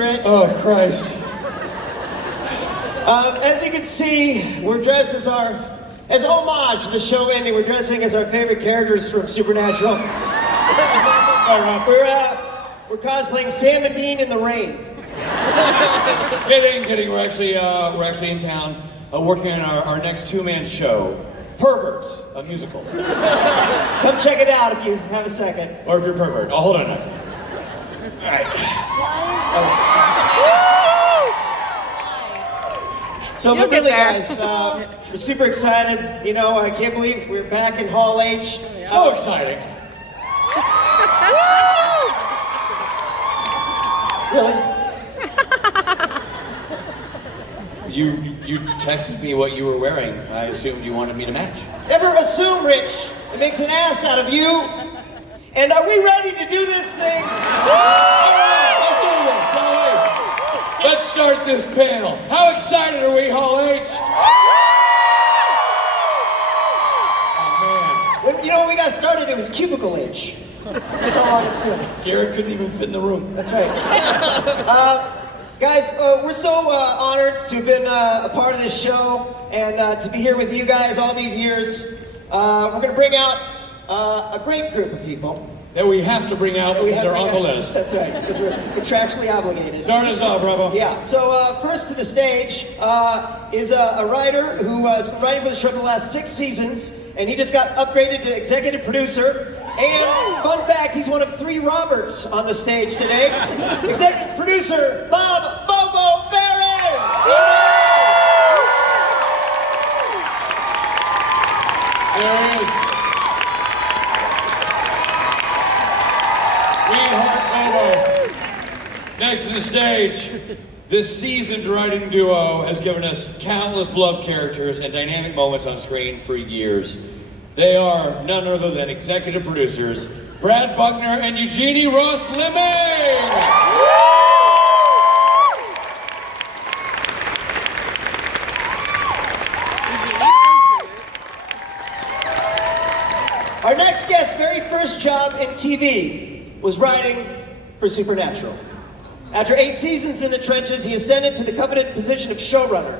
Rich. Oh, Christ. As you can see, we're dressed as homage to the show ending. We're dressing as our favorite characters from Supernatural. We're cosplaying Sam and Dean in the rain. Kidding. We're actually in town working on our next two-man show, Perverts, a musical. Come check it out if you have a second. Or if you're a pervert. Oh, hold on now. All right. So, but really, guys, we're super excited. You know, I can't believe we're back in Hall H. So exciting. Really? You texted me what you were wearing. I assumed you wanted me to match. Never assume, Rich. It makes an ass out of you. And are we ready to do this thing? Let's do this, shall we? Let's start this panel. How excited are we, Hall H? Oh, man. You know, when we got started, it was cubicle H. That's how long it's been. Jared couldn't even fit in the room. That's right. Guys, we're so honored to have been a part of this show and to be here with you guys all these years. We're going to bring out a great group of people. That we have to bring out because they're on the list. That's right, because we're contractually obligated. Start us off, Robo. Yeah, so first to the stage is a writer who has been writing for the show for the last 6 seasons, and he just got upgraded to executive producer. And fun fact, he's one of 3 Roberts on the stage today. Executive producer, Bob Bobo Berry! There he is. Next to the stage, this seasoned writing duo has given us countless beloved characters and dynamic moments on screen for years. They are none other than executive producers Brad Buckner and Eugenie Ross Lemay. Our next guest's very first job in TV was writing for Supernatural. After 8 seasons in the trenches, he ascended to the coveted position of showrunner.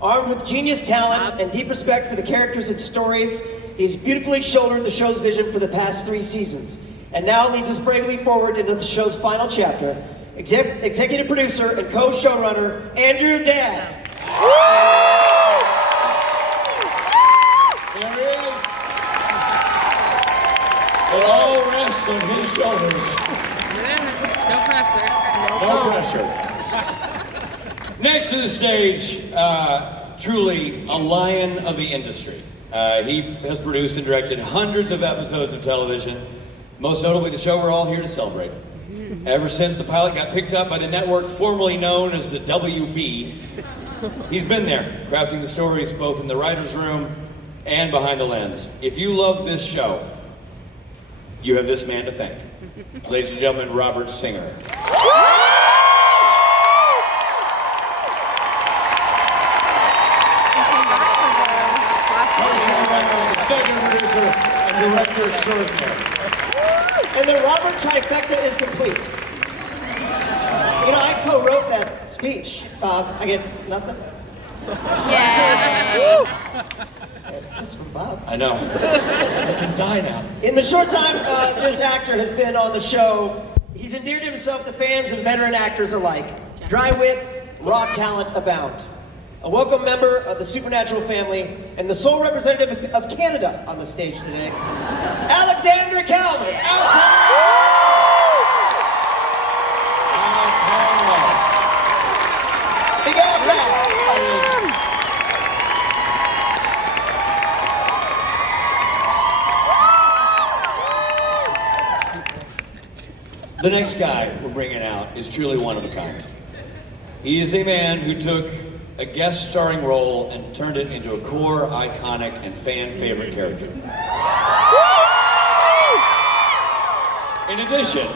Armed with genius talent and deep respect for the characters and stories, he's beautifully shouldered the show's vision for the past 3 seasons, and now leads us bravely forward into the show's final chapter. Executive producer and co-showrunner, Andrew Dabb. There he is. It all rests on his shoulders. No pressure. No pressure. Next to the stage, truly a lion of the industry. He has produced and directed hundreds of episodes of television, most notably the show we're all here to celebrate. Ever since the pilot got picked up by the network formerly known as the WB, he's been there, crafting the stories both in the writer's room and behind the lens. If you love this show, you have this man to thank. Ladies and gentlemen, Robert Singer. Executive producer and director extraordinaire. And the Robert trifecta is complete. You know, I co-wrote that speech. I get nothing? Yay! Just from Bob. I know. I can die now. In the short time this actor has been on the show, he's endeared himself to fans and veteran actors alike. Dry wit, raw talent abound. A welcome member of the Supernatural family and the sole representative of Canada on the stage today, Alexander Calvin. Big Al. The next guy we're bringing out is truly one of a kind. He is a man who took a guest starring role and turned it into a core, iconic, and fan favorite character. In addition,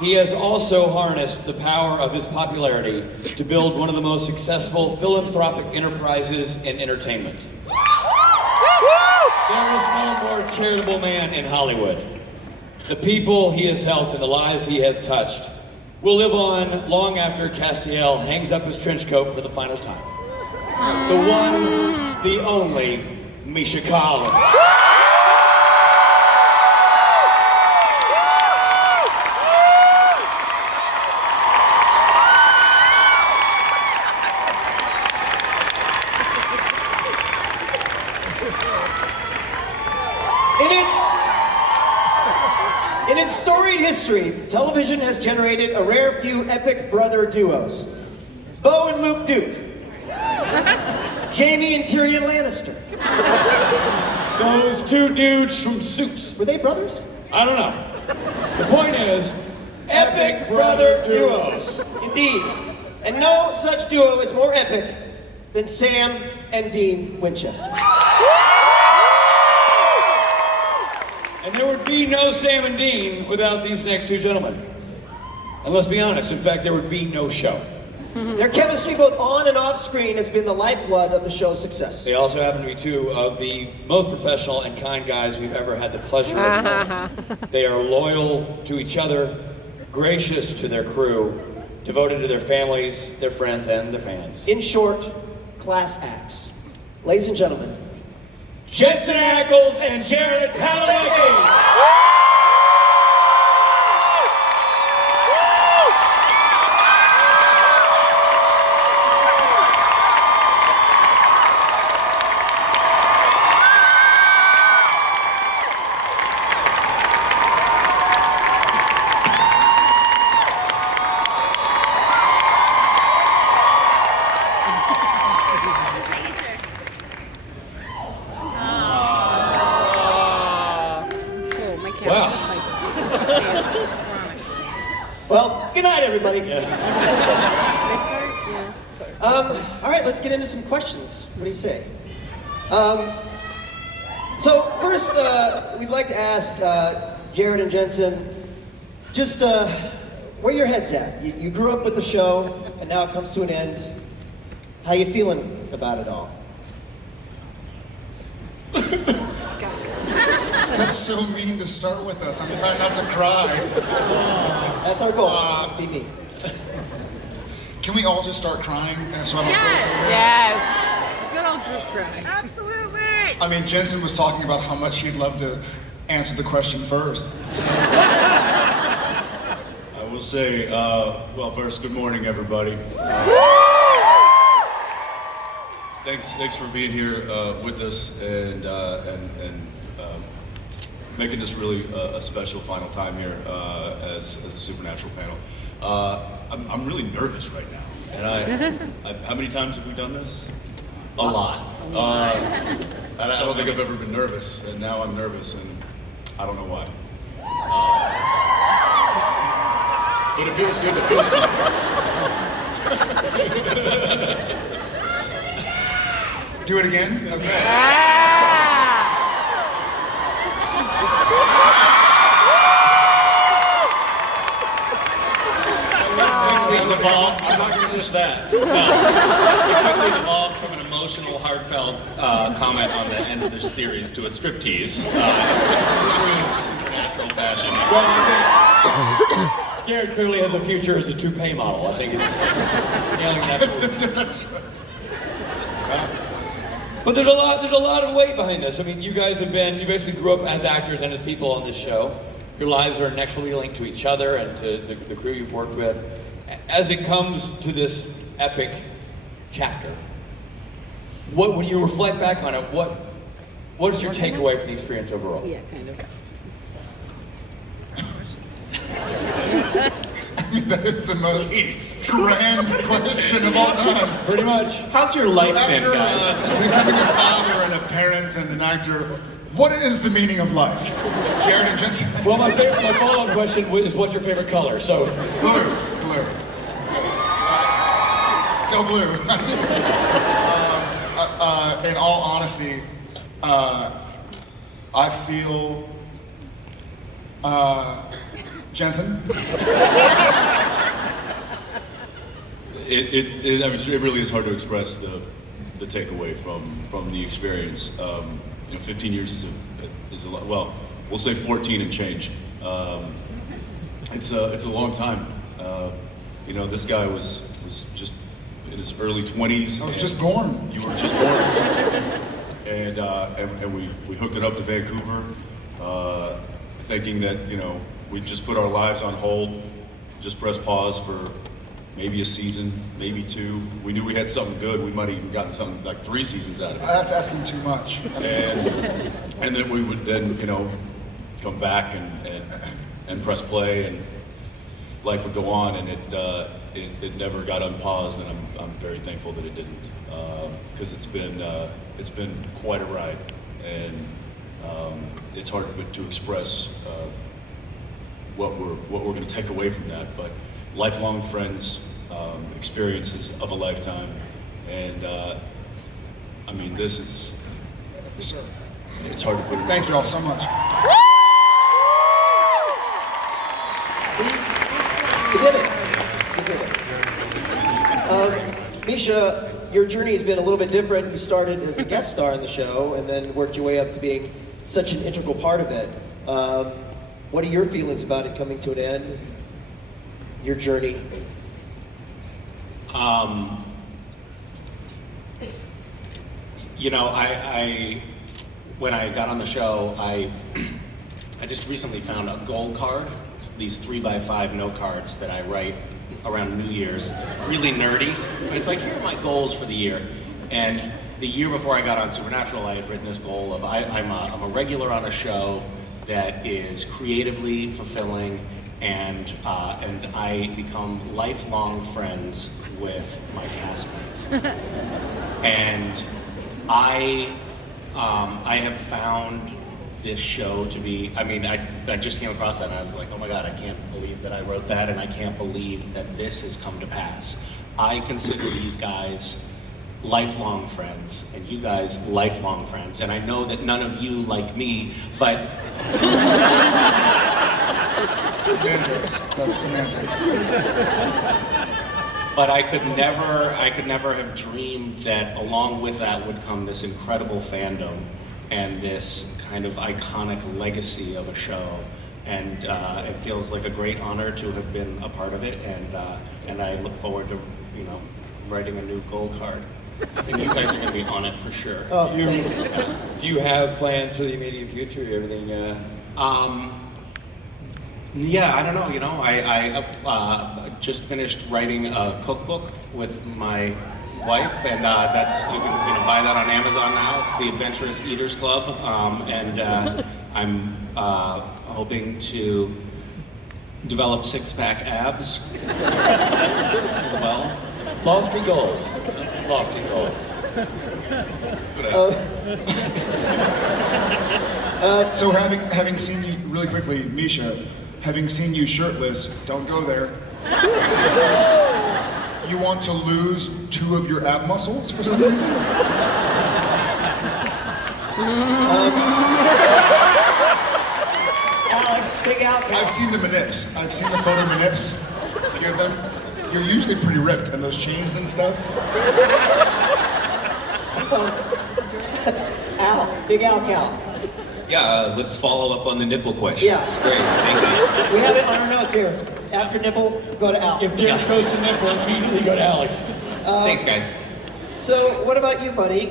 he has also harnessed the power of his popularity to build one of the most successful philanthropic enterprises in entertainment. There is no more charitable man in Hollywood. The people he has helped and the lives he has touched will live on long after Castiel hangs up his trench coat for the final time. The one, the only, Misha Collins. In its storied history, television has generated a rare few epic brother duos. Bo and Luke Duke. Jamie and Tyrion Lannister. Those two dudes from Suits. Were they brothers? I don't know. The point is, epic brother duos. Indeed. And no such duo is more epic than Sam and Dean Winchester. And there would be no Sam and Dean without these next two gentlemen. And let's be honest, in fact, there would be no show. Their chemistry both on and off screen has been the lifeblood of the show's success. They also happen to be two of the most professional and kind guys we've ever had the pleasure of knowing. They are loyal to each other, gracious to their crew, devoted to their families, their friends, and the fans. In short, class acts. Ladies and gentlemen, Jensen Ackles and Jared Padalecki! Wow. well, good night, everybody. All right, let's get into some questions. What do you say? So first, we'd like to ask Jared and Jensen, just where your head's at. You grew up with the show, and now it comes to an end. How you feeling about it all? That's so mean to start with us. I'm trying not to cry. That's our goal. Just be me. Can we all just start crying so I don't feel so bad? Yes. Good old group cry. Absolutely! I mean, Jensen was talking about how much he'd love to answer the question first. I will say, well, first, good morning, everybody. Thanks for being here with us and making this really a special final time here as a Supernatural panel. I'm really nervous right now, and how many times have we done this? A lot. And I don't think I've ever been nervous, and now I'm nervous, and I don't know why. But it feels good to feel something. Do it again? Okay. I'm not going to miss that. No. It quickly devolved from an emotional, heartfelt comment on the end of the series to a striptease. True supernatural fashion. Well, I think Jared clearly has a future as a toupee model. I think it's nailing that. That's true. But there's a lot of weight behind this. I mean, you basically grew up as actors and as people on this show. Your lives are inexorably linked to each other and to the crew you've worked with. As it comes to this epic chapter, when you reflect back on it, what is your takeaway from the experience overall? Yeah, kind of. I mean, that is the most grand question of all time. Pretty much. How's your life been, After guys? becoming a father and a parent and an actor, what is the meaning of life? Jared and Jensen? Well, my follow-up question is, what's your favorite color? So, Blue. Go blue. In all honesty, I feel Jensen? It really is hard to express the takeaway from the experience. 15 years is a lot. Well, we'll say 14 and change. It's a long time, You know, this guy was just in his early 20s. I was just born. You were just born. and we hooked it up to Vancouver, thinking that, you know, we'd just put our lives on hold, just press pause for maybe a season, maybe 2. We knew we had something good. We might have even gotten something like 3 seasons out of it. That's asking too much. And then we would then, you know, come back and press play, and life would go on, and it never got unpaused, and I'm very thankful that it didn't, because it's been quite a ride, and it's hard to express what we're going to take away from that, but lifelong friends, experiences of a lifetime, and I mean, this is, Yes, sir. it's hard to put it. Thank you all so much. You did it. You did it. Misha, your journey has been a little bit different. You started as a guest star in the show and then worked your way up to being such an integral part of it. What are your feelings about it coming to an end? Your journey? You know, when I got on the show, I just recently found a gold card. It's these 3x5 note cards that I write around New Year's. Really nerdy, but it's like, here are my goals for the year. And the year before I got on Supernatural, I had written this goal of I'm a regular on a show that is creatively fulfilling, and I become lifelong friends with my castmates. And I have found this show to be, I mean, I just came across that and I was like, oh my God, I can't believe that I wrote that, and I can't believe that this has come to pass. I consider these guys lifelong friends, and you guys lifelong friends, and I know that none of you like me, but... Semantics. That's semantics. But I could never have dreamed that along with that would come this incredible fandom and this kind of iconic legacy of a show. And it feels like a great honor to have been a part of it, and I look forward to, you know, writing a new gold card. And you guys are going to be on it for sure. Oh, thanks. Do you have plans for the immediate future? Everything? Yeah, I don't know. You know, I just finished writing a cookbook with my wife, and that's, you can buy that on Amazon now. It's the Adventurous Eaters Club, and I'm hoping to develop 6-pack abs as well. Lofty goals. Lofty goals. So having seen you, really quickly, Misha, having seen you shirtless, don't go there. You want to lose 2 of your ab muscles for some reason? Alex, big out. I've seen the manips. I've seen the photo manips. A few of them. You're usually pretty ripped, and those chains and stuff. Al, big Al Cal. Yeah, let's follow up on the nipple question. Yeah. That's great, thank you. We have it on our notes here. After nipple, go to Al. If James goes to nipple, immediately go to Alex. Thanks, guys. So, what about you, buddy?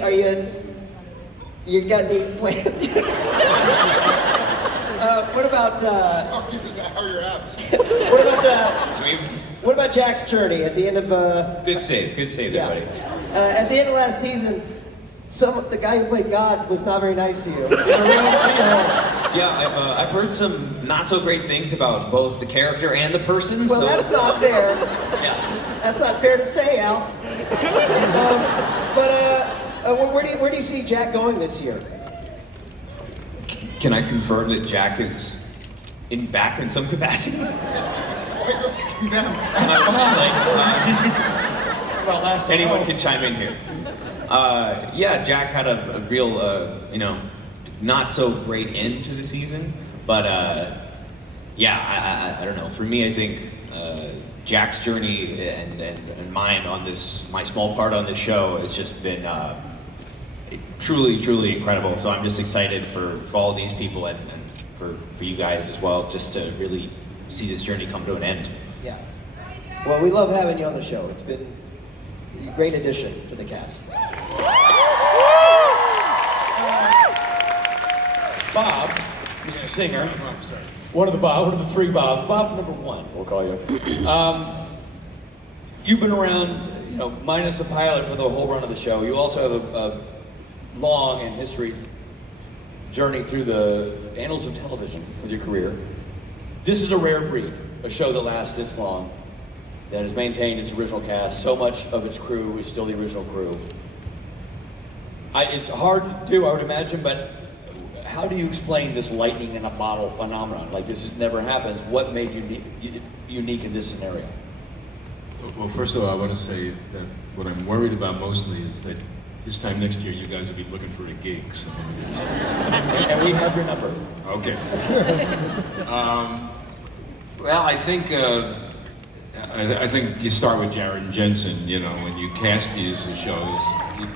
You got any plans? What about, How are your abs? what about Jack's journey at the end of, Good save yeah. there, buddy. At the end of last season, the guy who played God was not very nice to you. Yeah, I've heard some not so great things about both the character and the person. Well, so that's not fair. Yeah. That's not fair to say, Al. Where do you see Jack going this year? Can I confirm that Jack is back in some capacity? Anyone can chime in here. Yeah, Jack had a real, not so great end to the season, but yeah, I don't know. For me, I think Jack's journey and mine on this, my small part on this show has just been truly incredible. So I'm just excited for all these people and for you guys as well, just to really see this journey come to an end. Yeah. Well, we love having you on the show. It's been a great addition to the cast. Bob, Mr. Singer, one of the three Bobs, Bob number one, we'll call you. You've been around, minus the pilot for the whole run of the show. You also have a long and history journey through the annals of television with your career. This is a rare breed, a show that lasts this long, that has maintained its original cast. So much of its crew is still the original crew. It's hard to do, I would imagine, but how do you explain this lightning in a bottle phenomenon? Like this never happens. What made you unique in this scenario? Well, first of all, I want to say that what I'm worried about mostly is that this time next year you guys will be looking for a gig. So. And we have your number. Okay. Well, I think you start with Jared Jensen. When you cast these shows,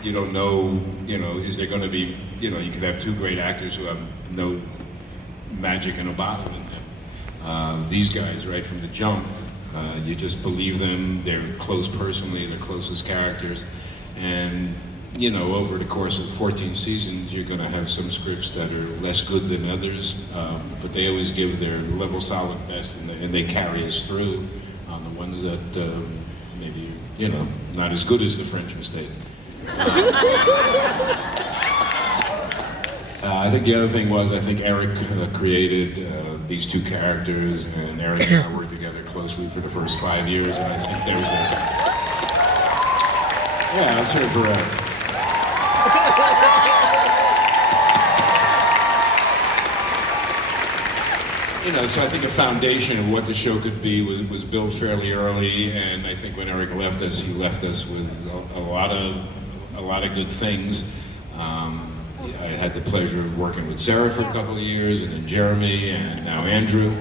you don't know. Is there going to be? You could have two great actors who have no magic in a bottle in them. These guys, right from the jump, you just believe them. They're close personally, the closest characters, and over the course of 14 seasons, you're going to have some scripts that are less good than others, but they always give their level solid best, and they carry us through on the ones that maybe, not as good as the French Mistake. I think the other thing was, I think Eric created these two characters, and Eric and I worked together closely for the first 5 years, and I think there's that's sort of forever. So I think a foundation of what the show could be was built fairly early, and I think when Eric left us, he left us with a lot of good things. I had the pleasure of working with Sarah for a couple of years, and then Jeremy, and now Andrew.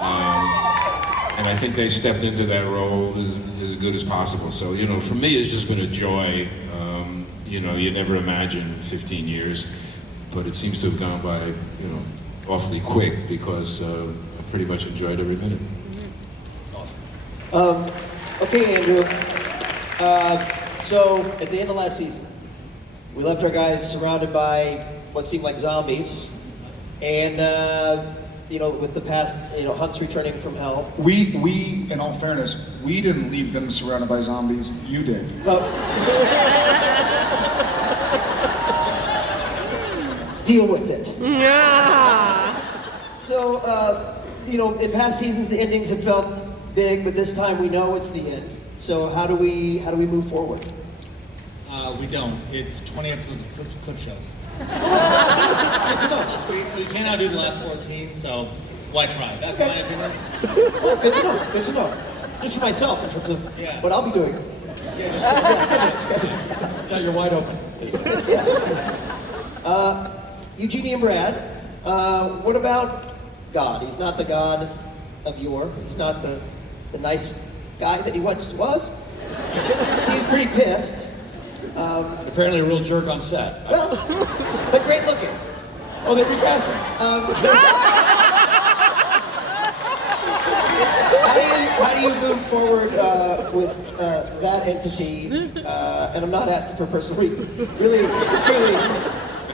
And I think they stepped into that role as good as possible. So, for me, it's just been a joy. You never imagine 15 years, but it seems to have gone by, awfully quick because I pretty much enjoyed every minute. Awesome. Okay, Andrew. So, at the end of last season, we left our guys surrounded by what seemed like zombies, and with the past, Hunt's returning from hell. We, in all fairness, we didn't leave them surrounded by zombies. You did. Deal with it. Yeah. So, in past seasons, the endings have felt big, but this time we know it's the end. So, how do we move forward? We don't. It's 20 episodes of clip shows. Good to know. We can't outdo the last 14, so why try? That's my opinion. Well, good to know. Good to know. Just for myself, in terms of what I'll be doing. Schedule. Schedule. Now you're wide open. Eugenie and Brad, what about God? He's not the God of yore. He's not the nice guy that he once was. Seems pretty pissed. Apparently a real jerk on set. Well, but great looking. Oh, they recast him. How do you move forward with that entity? And I'm not asking for personal reasons. Really, truly,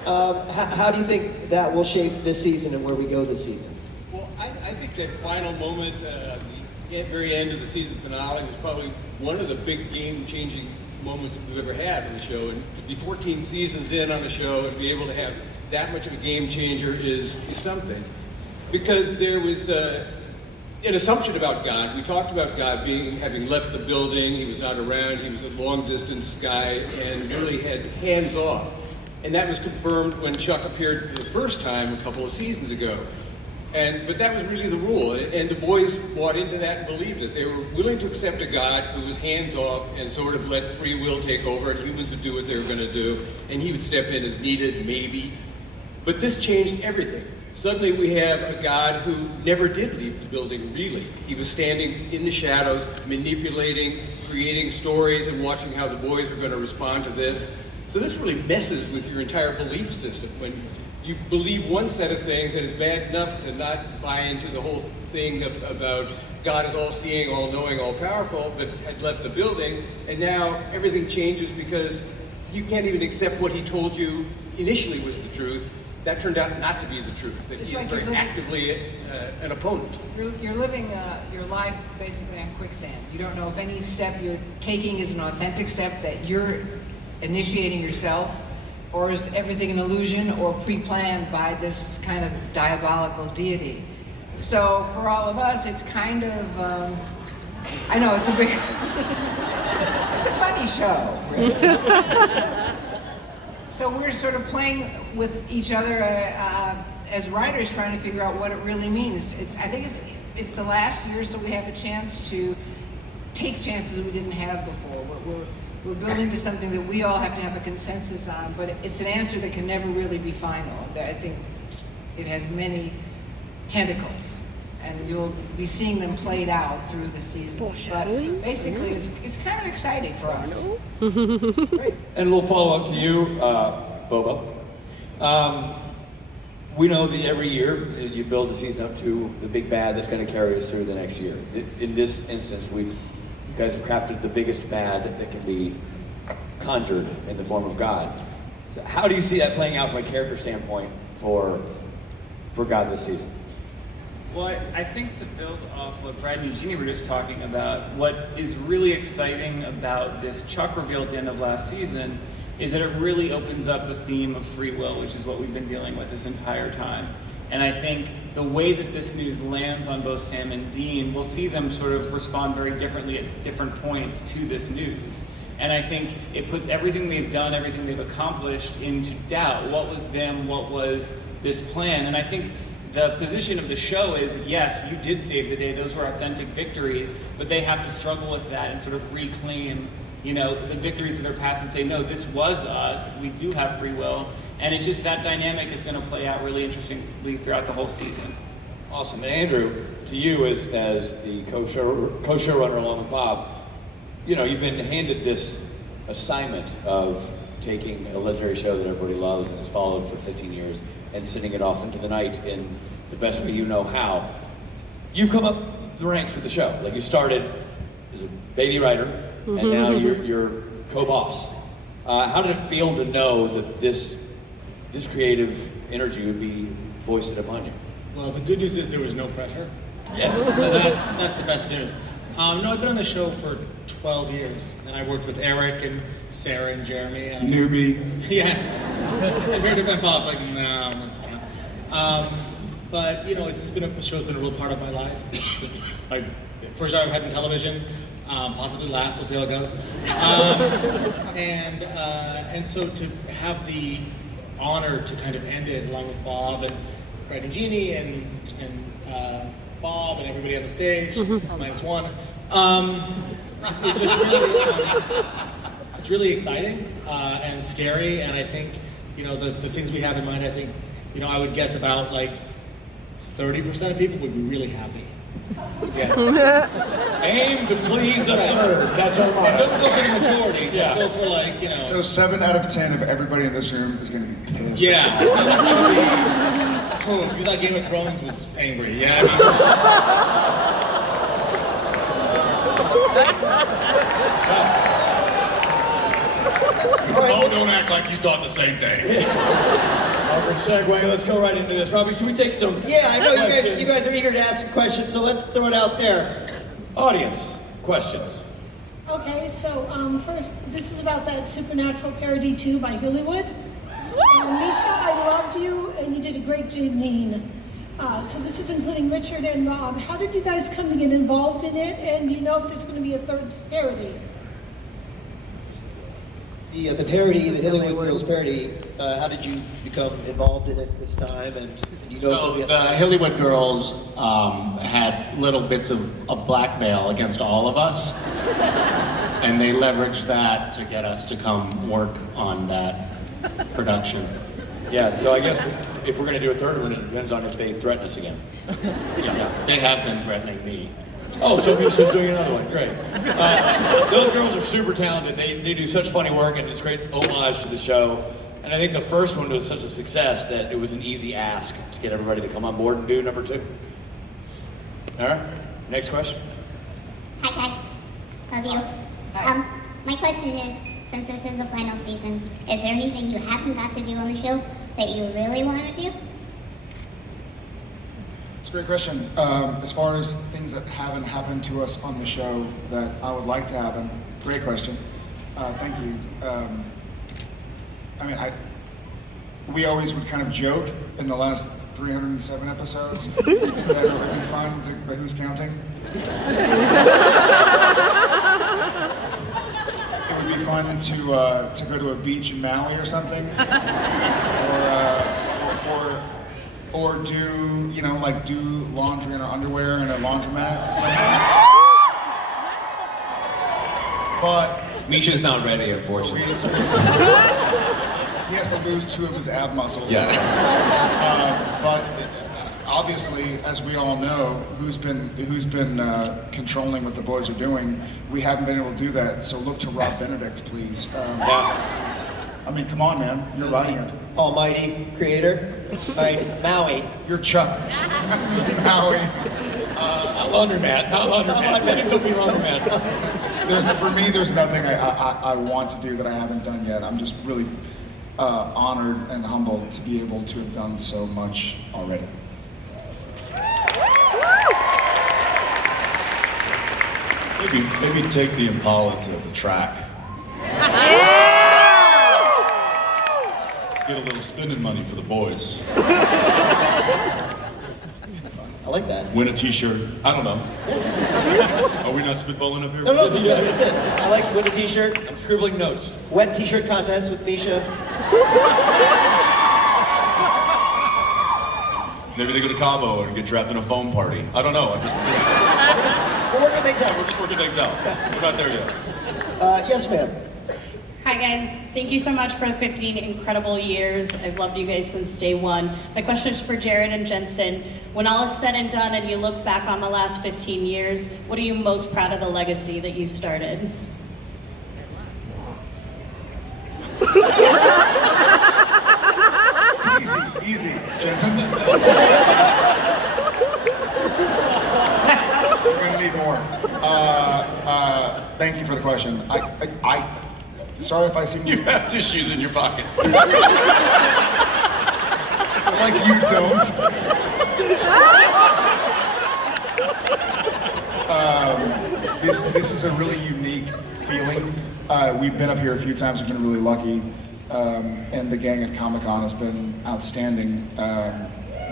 how do you think that will shape this season and where we go this season? Well, I think that final moment, the very end of the season finale, was probably one of the big game-changing moments that we've ever had in the show. And to be 14 seasons in on the show and be able to have that much of a game changer is something. Because there was an assumption about God. We talked about God having left the building, he was not around, he was a long-distance guy, and really had hands off. And that was confirmed when Chuck appeared for the first time a couple of seasons ago. But that was really the rule, and the boys bought into that and believed it. They were willing to accept a God who was hands-off and sort of let free will take over, and humans would do what they were going to do, and he would step in as needed, maybe. But this changed everything. Suddenly we have a God who never did leave the building, really. He was standing in the shadows, manipulating, creating stories, and watching how the boys were going to respond to this. So this really messes with your entire belief system. When you believe one set of things and it's bad enough to not buy into the whole thing about God is all-seeing, all-knowing, all-powerful, but had left the building, and now everything changes because you can't even accept what he told you initially was the truth. That turned out not to be the truth, that It's he's like very you're living- actively an opponent. You're living your life basically on quicksand. You don't know if any step you're taking is an authentic step that you're initiating yourself, or is everything an illusion or pre-planned by this kind of diabolical deity. So for all of us, it's kind of, I know it's a big, it's a funny show, really. So we're sort of playing with each other as writers, trying to figure out what it really means. I think it's the last year, so we have a chance to take chances we didn't have before. We're building to something that we all have to have a consensus on, but it's an answer that can never really be final. I think it has many tentacles, and you'll be seeing them played out through the season. But basically, it's kind of exciting for us. Great. And a little follow-up to you, Bobo. We know that every year you build the season up to the big bad that's going to carry us through the next year. In this instance, you guys have crafted the biggest bad that can be conjured in the form of God. So how do you see that playing out from a character standpoint for God this season? Well, I think to build off what Brad and Eugenie were just talking about, what is really exciting about this Chuck reveal at the end of last season is that it really opens up the theme of free will, which is what we've been dealing with this entire time. And I think the way that this news lands on both Sam and Dean, we'll see them sort of respond very differently at different points to this news. And I think it puts everything they've done, everything they've accomplished into doubt. What was them? What was this plan? And I think the position of the show is, yes, you did save the day. Those were authentic victories, but they have to struggle with that and sort of reclaim, the victories of their past and say, no, this was us. We do have free will. And it's just that dynamic is going to play out really interestingly throughout the whole season. Awesome. And Andrew, to you as the co-showrunner along with Bob, you've been handed this assignment of taking a legendary show that everybody loves and has followed for 15 years and sending it off into the night in the best way you know how. You've come up the ranks for the show. Like, you started as a baby writer, and now you're co-boss. How did it feel to know that this creative energy would be foisted upon you? Well, the good news is there was no pressure. Yes. So that's the best news. No, I've been on the show for 12 years, and I worked with Eric and Sarah and Jeremy. And Newbie. Yeah. And very different. Bob's like, no, that's count. But the show's been a real part of my life. My first job I've had in television, possibly last. We'll see how it goes. And so to have the honor to kind of end it along with Bob and Brad and Jeannie and Bob and everybody on the stage, minus one. It's just really, it's really exciting and scary, and I think, the things we have in mind, I think, I would guess about like 30% of people would be really happy. Yeah. Aim to please a third. That's our motto. Don't go for the majority, just go for like, So 7 out of 10 of everybody in this room is going to be pissed. Yeah. It's gonna be, if you thought Game of Thrones was angry, yeah. Oh, don't act like you thought the same thing. Awkward segue. Let's go right into this. Robbie, should we take some? Yeah, I know questions? you guys are eager to ask some questions, so let's throw it out there. Audience questions. Okay, so first, this is about that Supernatural parody 2 by Hollywood. Misha, I loved you, and you did a great Janine. So this is including Richard and Rob. How did you guys come to get involved in it, and do you know if there's going to be a third parody? The parody, the Hollywood Girls parody, how did you become involved in it this time? And you know So the Hollywood Girls had little bits of blackmail against all of us, and they leveraged that to get us to come work on that production. Yeah, so I guess if we're going to do a third one, it depends on if they threaten us again. Yeah, they have been threatening me. Oh, so Misha's doing another one. Great. Those girls are super talented. They do such funny work, and it's great homage to the show. And I think the first one was such a success that it was an easy ask to get everybody to come on board and do number 2. All right? Next question. Hi guys, love you. My question is, since this is the final season, is there anything you haven't got to do on the show that you really want to do? It's a great question. As far as things that haven't happened to us on the show that I would like to happen, great question. Thank you. We always would kind of joke in the last 307 episodes that it would be fun to, but who's counting? It would be fun to go to a beach in Maui or something, or do do laundry in our underwear in a laundromat somewhere. But Misha's not ready, unfortunately. He has to lose 2 of his ab muscles. Yeah. But obviously, as we all know, who's been controlling what the boys are doing, we haven't been able to do that. So look to Rob Benedict, please. I mean, come on, man. You're writing it. Almighty creator. All right, Maui. You're Chuck. Maui. Not laundromat. Not laundromat. Benedict will be laundromat. For me, there's nothing I want to do that I haven't done yet. I'm just really honored and humbled to be able to have done so much already. Maybe take the Impala to the track. Get a little spending money for the boys. I like that. Win a t-shirt. I don't know. Are we not spitballing up here? No, that's it. I like win a t-shirt. I'm scribbling notes. Wet t-shirt contest with Misha. Maybe they go to Cabo and get trapped in a foam party. I don't know. We're working things out. We're just working things out. We're not there yet. Yes, ma'am. Hi guys, thank you so much for the 15 incredible years. I've loved you guys since day one. My question is for Jared and Jensen. When all is said and done and you look back on the last 15 years, what are you most proud of the legacy that you started? Easy, Jensen. We're gonna need more. Thank you for the question. Sorry if I seem... You have tissues in your pocket. Like you don't. This is a really unique feeling. We've been up here a few times. We've been really lucky. And the gang at Comic-Con has been outstanding.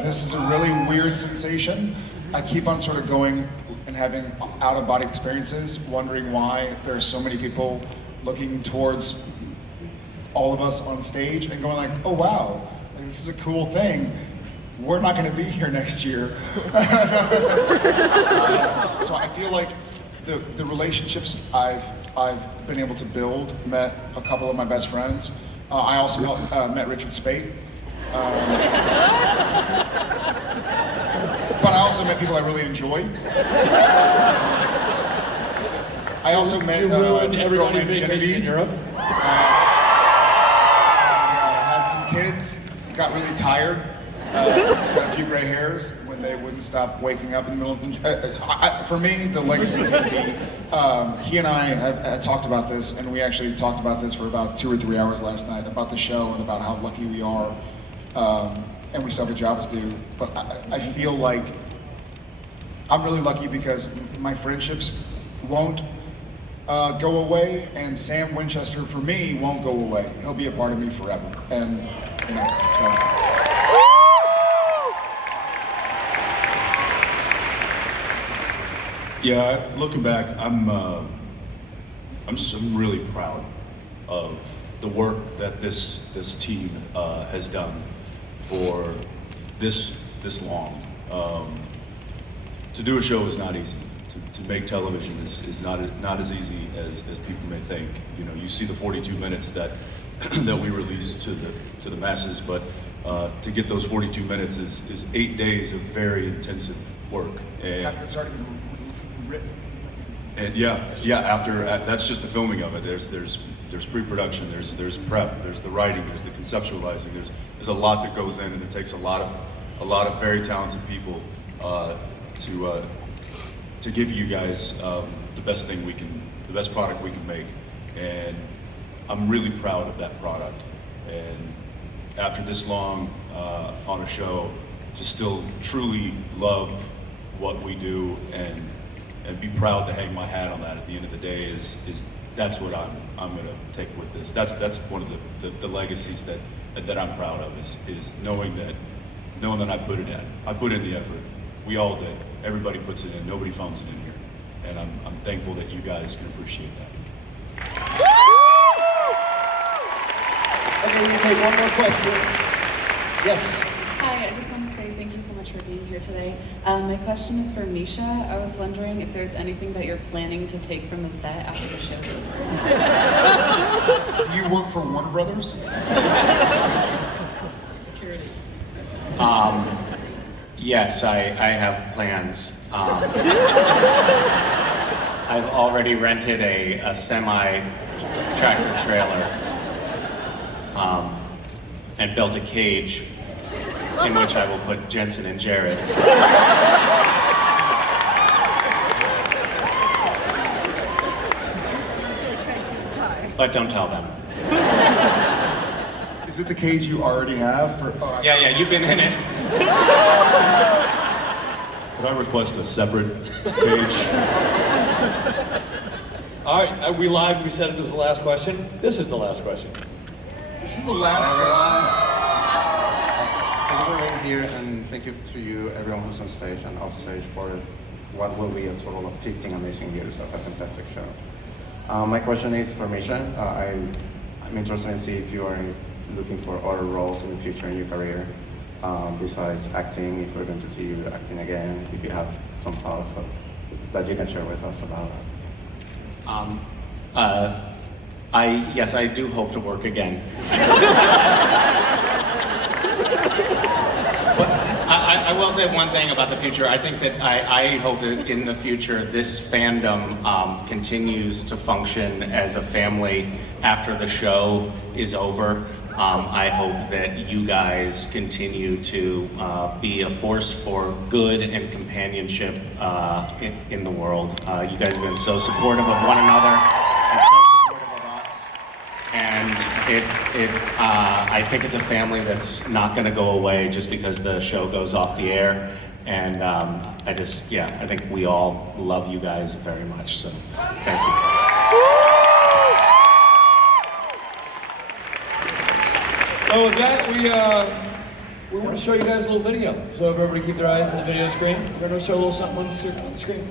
This is a really weird sensation. I keep on sort of going and having out-of-body experiences, wondering why there are so many people looking towards all of us on stage and going like, oh wow, this is a cool thing. We're not gonna be here next year. So I feel like the relationships I've been able to build, met a couple of my best friends. I also met Richard Speight. But I also met people I really enjoy. I also met this girl named Genevieve. Had some kids, got really tired, got a few gray hairs when they wouldn't stop waking up in the middle of... For me, the legacy is going to be... he and I had talked about this, and we actually talked about this for about 2 or 3 hours last night, about the show and about how lucky we are, and we still have a job to do. But I feel like I'm really lucky because my friendships won't go away, and Sam Winchester, for me, won't go away. He'll be a part of me forever. And, you know, so. Yeah, looking back, I'm really proud of the work that this team has done for this long. To do a show is not easy. To make television is not as easy as people may think. You know, you see the 42 minutes that that we release to the masses, but to get those 42 minutes is 8 days of very intensive work. After it's already been written. And after that's just the filming of it. There's pre-production, there's prep, there's the writing, there's the conceptualizing. There's a lot that goes in, and it takes a lot of very talented people to give you guys the best product we can make, and I'm really proud of that product. And after this long on a show, to still truly love what we do and be proud to hang my hat on that at the end of the day is that's what I'm gonna take with this. That's one of the legacies that I'm proud of is knowing that I put it in. I put in the effort. We all did. Everybody puts it in. Nobody phones it in here. And I'm thankful that you guys can appreciate that. Okay, we can take one more question. Yes. Hi, I just want to say thank you so much for being here today. My question is for Misha. I was wondering if there's anything that you're planning to take from the set after the show's over. Do you work for Warner Brothers? Security. Yes, I have plans. I've already rented a semi-tractor trailer and built a cage in which I will put Jensen and Jared. But don't tell them. Is it the cage you already have? Yeah, you've been in it. Could I request a separate page? All right, are we live? We said it was the last question. This is the last question. This is the last question. Thank you for being here, and thank you to you, everyone who's on stage and off stage, for what will be a total of 15 amazing years of a fantastic show. My question is for Misha. I'm interested in see if you are looking for other roles in the future in your career, besides acting, if we're going to see you acting again, if you have some thoughts that you can share with us about that. Yes, I do hope to work again. But I will say one thing about the future. I think that I hope that in the future this fandom continues to function as a family after the show is over. I hope that you guys continue to be a force for good and companionship in the world. You guys have been so supportive of one another and so supportive of us. And I think it's a family that's not going to go away just because the show goes off the air. And I think we all love you guys very much. So thank you. So with that, we want to show you guys a little video. So everybody keep their eyes on the video screen. We're going to show a little something on the screen.